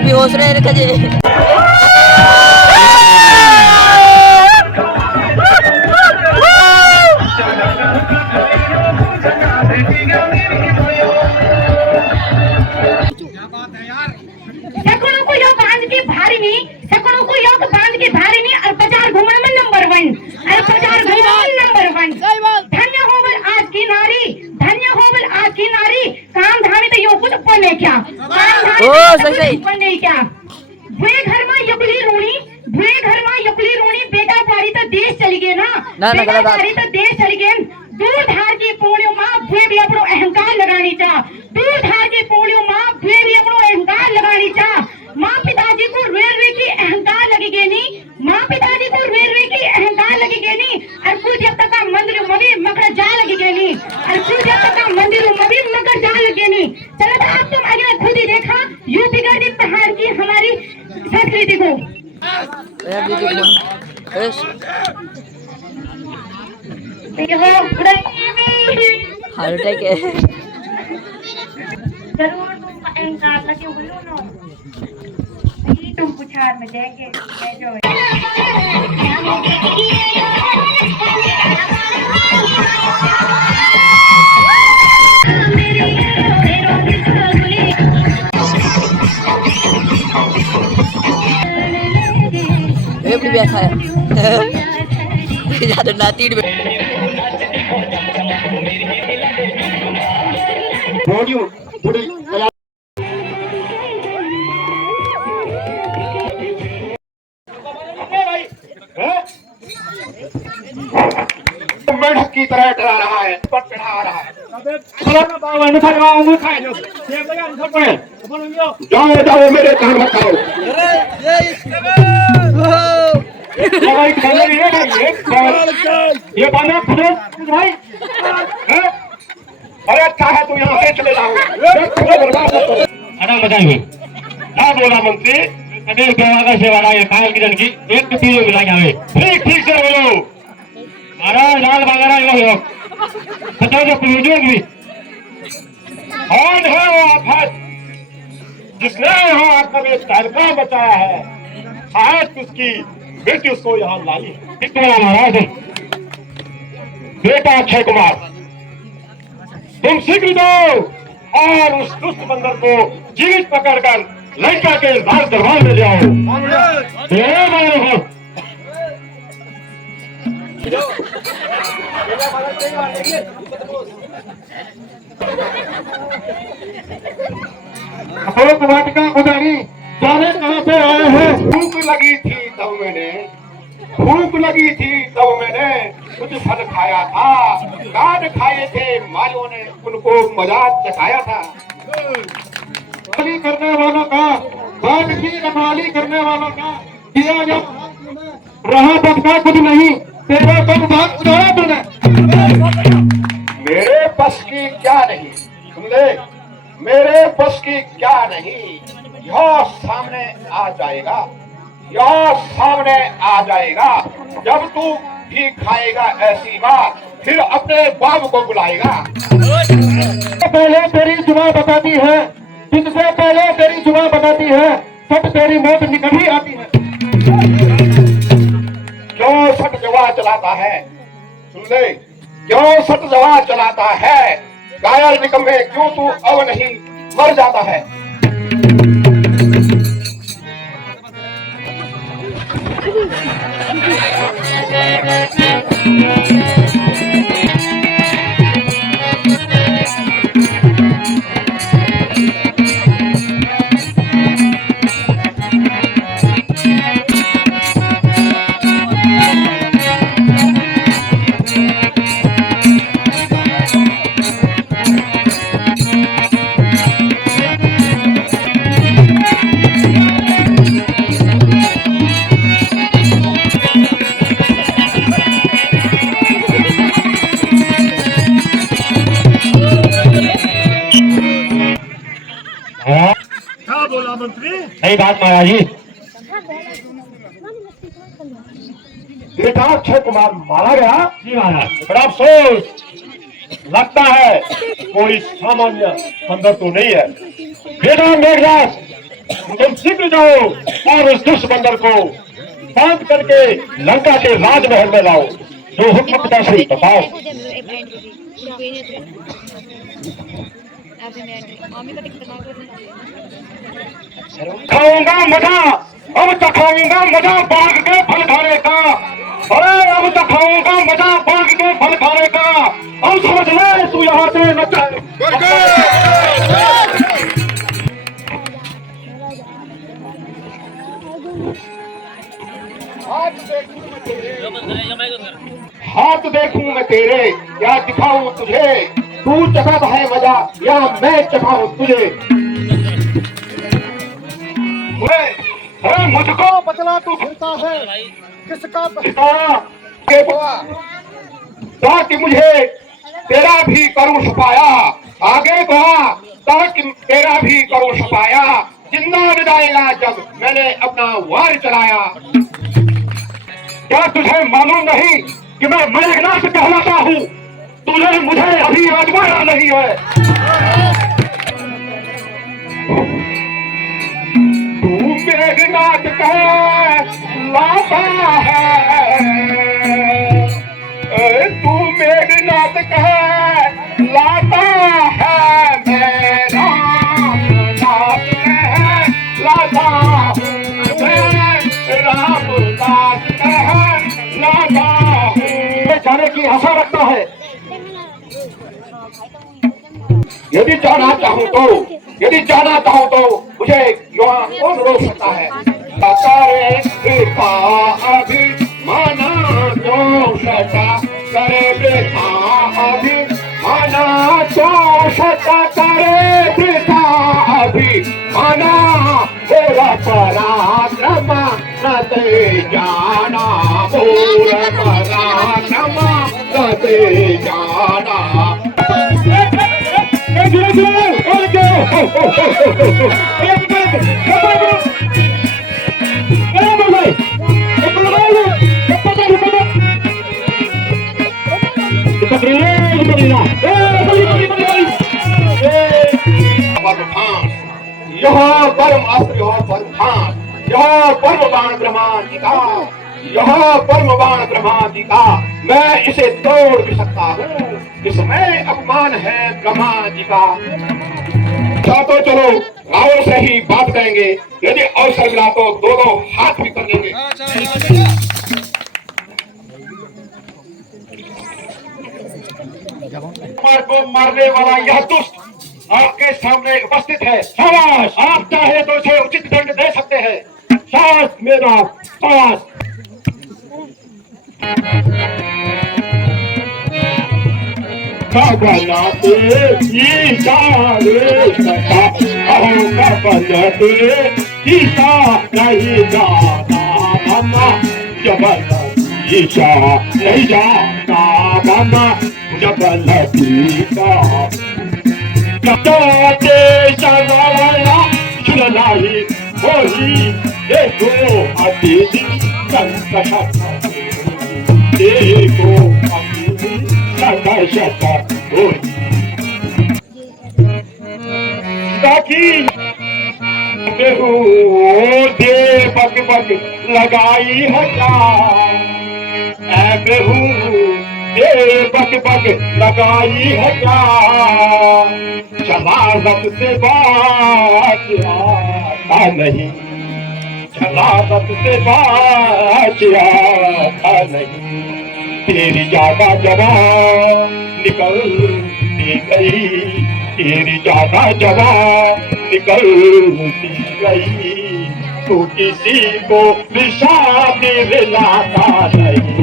बेहोश रहे रखा जे सकुणों को यो बांध के भारी नहीं, सकुणों को यो बांध के भारी नहीं, और बाजार घूमने में नंबर 1, और बाजार घूमने में नंबर 1। धन्य हो बल आज की नारी, धन्य हो बल आज की नारी। काम धामी तो यो कुछ पने क्या, काम धामी तो कुछ पने क्या। भुए घर में यकुली रोनी, भुए घर में यकुली रोनी। बेटा पारी तो देश चली गए ना, बेटा पारी तो देश चली गए। दूर धार की पूर्णियों माँ भुए भी अपनो अहंकार लगानी चा, दूर धार की पूर्णियों माँ भुए भी अपनो अहंकार लगानी चा। माँ पिताजी को रेलवे की अहंकार लगी गई नहीं, माँ पिताजी को रेलवे की अहंकार लगी गई नहीं। और कुछ जब तक का मंदिर में भी मकर जा लगी गई नहीं, और कुछ जब तक का मंदिर में भी मकर जा लगी नहीं। चलो तो आप तुम आगे खुद ही देखा यूपी का पहाड़ की हमारी संस्कृति को। हार्ट अटैक है जरूर तुम अहंकार लगे बोलो ना, तुम पुछार में देंगे भी बैठा है ज्यादा नाती मेढक की तरह डरा रहा है, चढ़ा रहा है। जाओ जाओ मेरे कान मत खाओ। ये बांधा भाई, अरे अच्छा है तू यहाँ से चले जाओ। क्या बोला मंत्री? अनिल देवागा से वाला ये काल की जन की एक चीज मिला जाए। ठीक ठीक से बोलो महाराज। लाल बागारा यो बताओ जो बुजुर्ग भी कौन है वो आफत जिसने यहाँ आकर एक कार्यक्रम बचाया है? शायद उसकी बेटी उसको यहाँ लाई है। बोला महाराज बेटा अक्षय कुमार तुम शीघ्र जाओ और उस दुष्ट बंदर को जीवित पकड़कर लंका के राज दरबार में ले आओ। अशोक वाटिका उदारी जाने कहां से आए हैं? भूख लगी थी तब मैंने, भूख लगी थी तब मैंने कुछ फल खाया था। काट खाए थे मालियों ने उनको मजाक चखाया था। करने वालों का बाग की रखवाली करने वालों का किया जब रहा बचका कुछ नहीं तेरा कब बात उधारा तूने। मेरे बस की क्या नहीं, सुन ले मेरे बस की क्या नहीं। यह सामने आ जाएगा, यह सामने आ जाएगा जब तू भी खाएगा ऐसी बात फिर अपने बाप को बुलाएगा। पहले तेरी जुबान बताती है, जिससे पहले तेरी जुबान बताती है सट तेरी मौत निकल ही आती है। क्यों सट जवाब चलाता है? सुन ले क्यों सट जवाब चलाता है? कायर निकम्मे क्यों तू अब नहीं मर जाता है? सही बात महाराज जी। बेटा अक्षय कुमार मारा गया? जी महाराज। बड़ा अफसोस, लगता है कोई सामान्य बंदर तो नहीं है। बेटा मेघराज तुम शीघ्र जाओ और उस दुष्ट बंदर को बांध करके लंका के राजमहल में लाओ। जो हुक्म पिताश्री बताओ। खाऊंगा मजा, अब तो खाऊंगा मजा बाघ के फल खाने का। अरे अब तो खाऊंगा मजा बाघ के फल खाने का। अब समझ ले तू यहाँ से न चल। हाथ देखूं मैं तेरे या दिखाऊं तुझे, तू चखा है मजा या मैं चखाऊं तुझे। अरे मुझको बतला तू फिरता है किसका पहचाना के ताकि मुझे तेरा भी करूं छुपाया। आगे बढ़ा ताकि तेरा भी करूं छुपाया। जिंदा न जाएगा जब मैंने अपना वार चलाया। क्या तुझे मालूम नहीं कि मैं मेघनाथ कहलाता हूँ? तूने मुझे अभी आजमाया नहीं है। तू मेघनाथ कहलाता है, तू मेघनाथ कहलाता है। मेरा नाथ कहलाता हूँ, मैं रामदास कहलाता हूँ। जाने की आशा रखता है। यदि जाना चाहूँ तो मुझे यहाँ कौन रोक सकता है? करे कृपा अभिमाना तो सता करे वृथा अभिमाना तो सता करे वृथा अभिमाना। तेरा पराक्रम न ते जाना, पूरा पराक्रम न ते जाना। यह परम अस्त्र, यह परम भान, यह परम बाण ब्रह्मा जी का, यह परम बाण ब्रह्मा जी का। मैं इसे तोड़ भी सकता हूँ, इसमें अपमान है ब्रह्मा जी का। तो चलो रावण से ही बात करेंगे। यदि अवसर मिला तो दो हाथ भी कर देंगे। को मारने वाला यह दुष्ट आपके सामने उपस्थित है। शाबाश, आप चाहे तो इसे उचित दंड दे सकते हैं। शाबाश मेरा, शाबाश। बनाते ईशा नहीं जाना मामा, जबल ईशा नहीं जाना मामा, जबल ईशा चलाया चुनाई होली। देखो अतिथि संकट, देखो अतिथि संकट होली। ताकि बेहू दे बक बक लगाई है क्या? ऐ बेहू दे बक बक लगाई है क्या? शरारत से बात आता नहीं, शरारत से बात आता नहीं। तेरी ज्यादा जवान निकलती गई, तेरी ज्यादा जवान निकलती गई। तू किसी को विषाद दिलाता नहीं।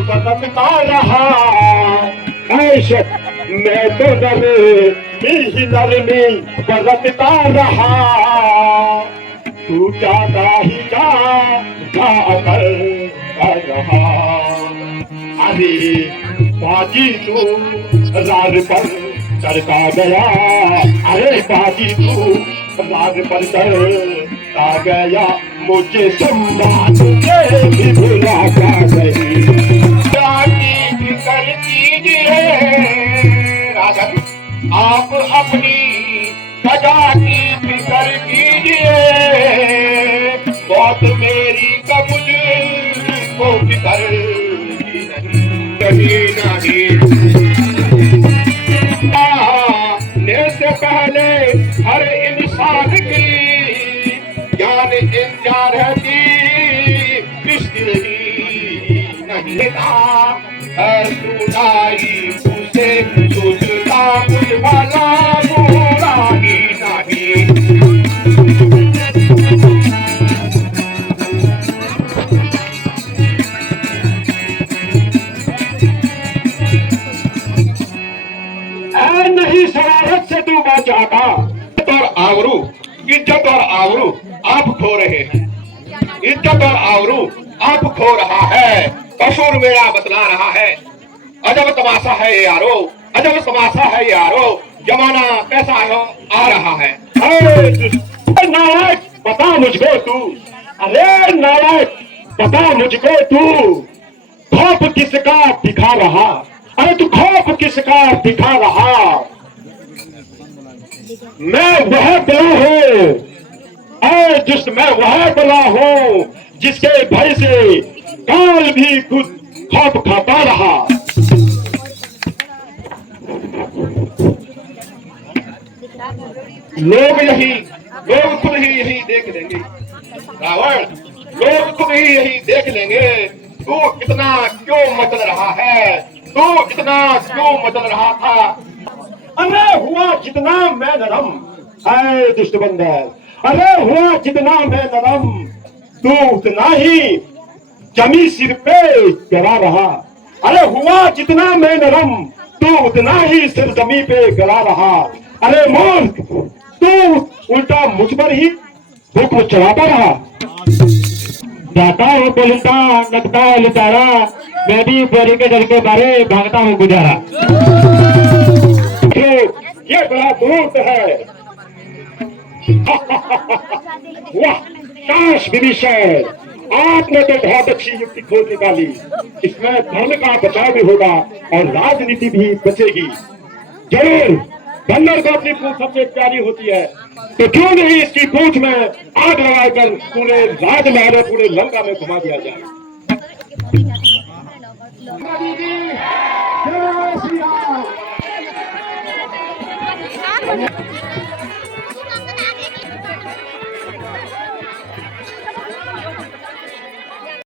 बदलता रहा ऐसे मैं तो नरमी बदलता रहा। तू ज्यादा ही कर रहा। अरे बाजी तू राज पर चढ़ता गया, अरे बाजी तू राज पर चढ़ता गया। मुझे सम्मान से भी भुला गई। फिकर कीजिए राजन, आप अपनी प्रजा की फिक्र कीजिए, मौत मेरी का मुझको फिक्र नहीं आने से पहले हर इंसान की जान इंतजार रहती, मुश्किल ही नहीं था सुनाई उसे सोचता कुछ भला बुरा ही नहीं। नहीं शरारत से तू बचाता और आवरू, इज्जत और आवरू आप खो रहे हैं, इज्जत और आवरू आप खो रहा है, कसूर मेरा बतला रहा है। अजब तमाशा है यारो, अजब तमाशा है यारो, जमाना कैसा आ रहा है। नालायक बता मुझको तू, अरे नालायक बता मुझको तू, खौफ किसका दिखा रहा, अरे तू खौफ किसका दिखा रहा। मैं वह बला हूँ, अरे दुष्ट मैं वह बला हूँ जिसके भय से काल भी खुद खौफ खाता रहा। लोग खुद ही यही देख लेंगे रावण, लोग खुद ही यही देख लेंगे तू इतना क्यों मचल रहा है, तू इतना क्यों मचल रहा था। अरे हुआ जितना मैं नरम, ऐ दुष्ट बंदर, अरे हुआ जितना मैं नरम, तू उतना ही जमी सिर पे गिरा रहा। अरे हुआ जितना मैं नरम, तू उतना ही सिर जमी पे गिरा रहा। अरे मूर्ख, तू उल्टा मुझ पर ही हुक्म चलाता रहा। जाता हूँ बोलता लगता है लुटारा, मैं भी बोरी के डर के बारे भागता हूँ गुजारा। ये बड़ा दूत है। वाह काश विभीषण, आपने तो बहुत अच्छी युक्ति खोज निकाली, इसमें धर्म का बचाव भी होगा और राजनीति भी बचेगी। जरूर बंदर को अपनी पूंछ सबसे प्यारी होती है, तो क्यों नहीं इसकी पूंछ में आग लगाकर पूरे राजमहल पूरे लंका में घुमा दिया जाए। जय श्री राम।